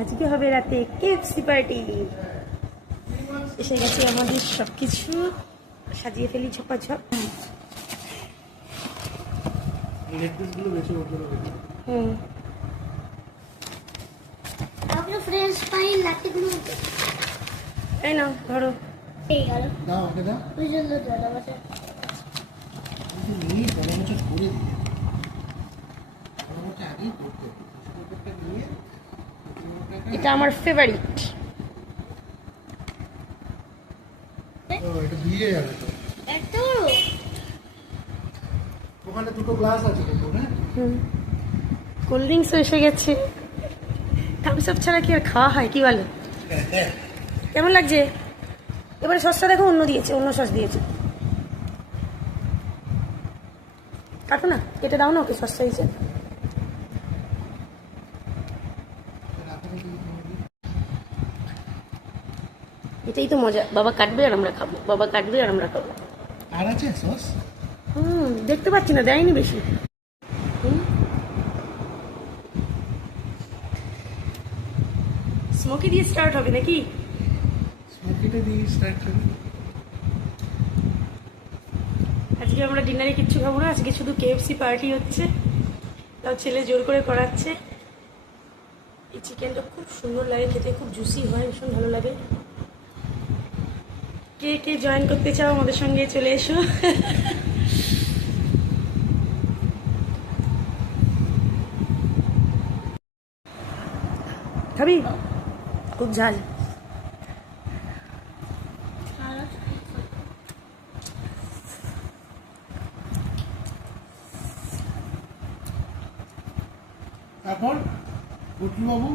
আজকে হবে রাতে কেএফসি পার্টি। এসে গেছে আমাদের সবকিছু, সাজিয়ে ফেলি ঝপাঝপ। হুম, আপনার ফ্রেঞ্চ ফ্রাই লাঠিগুলো এই নাও ধরো। এই গেল দাও ওকে দাও। ওই জন্য ধরা বসে নিয়ে বড় বছর করে দিলে বড় বছর আগেই করতে হবে নিয়ে এটা আমার ফেভারিট। এটা দিয়ে যাবে তো। এত ওখানে দুটো গ্লাস আছে কিন্তু না। কোল্ড ড্রিঙ্কসও এসে গেছে। থামস আপ ছাড়া কি আর খাওয়া হয়, কি বলে? কেমন লাগছে? এবারে সসটা দেখো, অন্য দিয়েছে, অন্য সস দিয়েছে। কাটো না, কেটে দাও না ওকে, সসটা দিয়েছে। এটাই তো মজা, বাবা কাটবে আর আমরা খাবো, বাবা কাটবে আর আমরা খাবো। আর আছে সস? দেখতে পাচ্ছি না, দেয়নি বেশি। স্মোকি দিয়ে স্টার্ট হবে নাকি? স্মোকিটা দিয়ে স্টার্ট করি। আজকে আমরা ডিনারে কিচ্ছু খাবো না, আজকে শুধু কেএফসি পার্টি হচ্ছে। তাও ছেলে জোর করে করাচ্ছে। এই চিকেনটা খুব সুন্দর লাগে খেতে, খুব জুসি হয়, ভীষণ ভালো লাগে। কে কে জয়েন করতে চাও আমাদের সঙ্গে চলে এসো। খাবি? খুব ঝাল। তারপর গুটলু বাবু